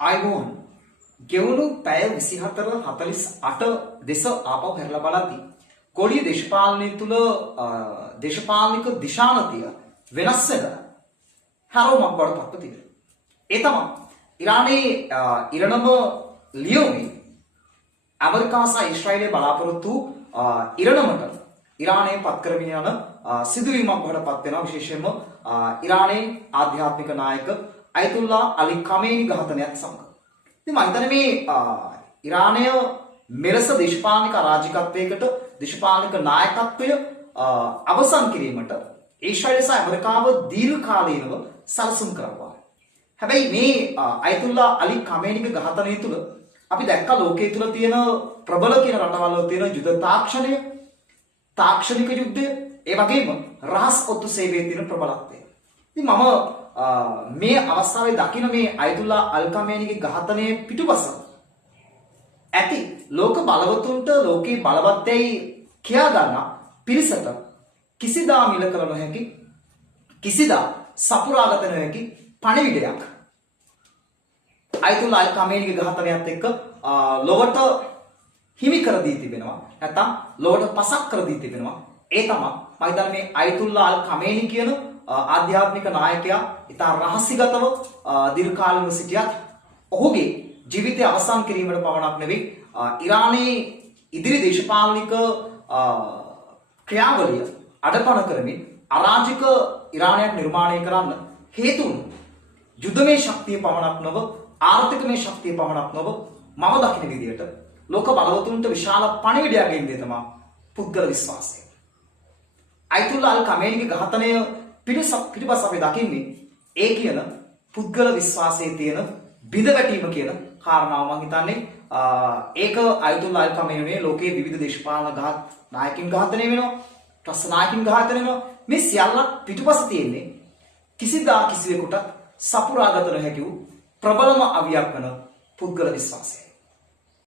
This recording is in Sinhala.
ආයිබෝන් ගෙවුණු පැය 24:48 දෙස ආපහු හැරලා බලද්දී කොළිය දේශපාලනය තුළ දේශපාලනික දිශානතිය වෙනස් වෙන හැරවුමක් බවට පත්ව තිබෙනවා. ඒ තමයි ඉරානයේ ඉරණම ලියෝමි ඇමරිකාව සහ ඊශ්‍රායලයේ බලාපොරොත්තු ඉරණමට ඉරානයේ පත් කරමින් යන සිදුවීමක් බවට පත් වෙනවා. විශේෂයෙන්ම ඉරානයේ ආධ්‍යාත්මික නායක අයතුල්ලා අලි කමේනි ඝාතනයත් සමග. ඉතින් මම හිතන්නේ මේ ඉරානය මෙලෙස දේශපාලනික අරාජිකත්වයකට දේශපාලනික නායකත්වය අවසන් කිරීමට ඊශ්‍රායලය සහ ඇමරිකාව දීර්ඝ කාලීනව සැලසුම් කරනවා. හැබැයි මේ අයතුල්ලා අලි කමේනිගේ ඝාතනය තුළ අපි දැක්කා ලෝකයේ තුල තියෙන ප්‍රබල කියන රටවල් වල තියෙන යුද තාක්ෂණය, තාක්ෂණික යුද්ධය, ඒ වගේම රහස් ඔත්තු සේවයේ තියෙන ප්‍රබලත්වය. ඉතින් මම මේ අවස්ථාවේ දකින මේ අයතුල්ලා අල් කමේනිගේ ඝාතනයේ පිටුපස ඇති ලෝක බලවතුන්ට ලෝකේ බලවත්යයි කියා ගන්න පිරිසට කිසිදා මිල කළ නොහැකි, කිසිදා සපුරාගත නොහැකි පණිවිඩයක් අයතුල්ලා අල් කමේනිගේ ඝාතනයත් එක්ක ලොවට හිමි කර දී තිබෙනවා. නැත්නම් ලොවට පසක් කර දී තිබෙනවා. ඒ තමයි මම හිතන්නේ මේ අයතුල්ලා අල් කමේනි කියන ආධ්‍යාත්මික නායකයා ඉතා රහසිගතව දීර්ඝකාලීනව සිටියත් ඔහුගේ ජීවිතය අවසන් කිරීමට පමණක් නෙවෙයි ඉරානයේ ඉදිරි දේශපාලනික ක්‍රියාවලිය අඩපණ කරමින් අරාජික ඉරානයක් නිර්මාණය කරන්න හේතු වුණු යුද්ධමය ශක්තිය පමණක් නොව ආර්ථිකමය ශක්තිය පමණක් නොව මම දකින විදිහට ලෝක බලවතුන්ට විශාල පණිවිඩයක් ගෙන්නේ තමයි පුද්ගල විශ්වාසය. අයතුල්ලා අල් කමේනිගේ ඝාතනය පිටුපස අපි දකින්නේ ඒ කියන පුද්ගල විශ්වාසයේ තියෙන බිඳවැටීම කියන කාරණාව. මම හිතන්නේ ඒක අයතුල්ලා අල් කමේනිගේ ලෝකයේ විවිධ දේශපාලන නායකින් ඝාතනය වෙනවා, රස නායකින් ඝාතනය වෙනවා. මේ සියල්ල පිටුපස තියෙන්නේ කිසිදා කිසිවෙකුට සපුරාගත නොහැකි වූ ප්‍රබලම අවියක් වන පුද්ගල විශ්වාසය.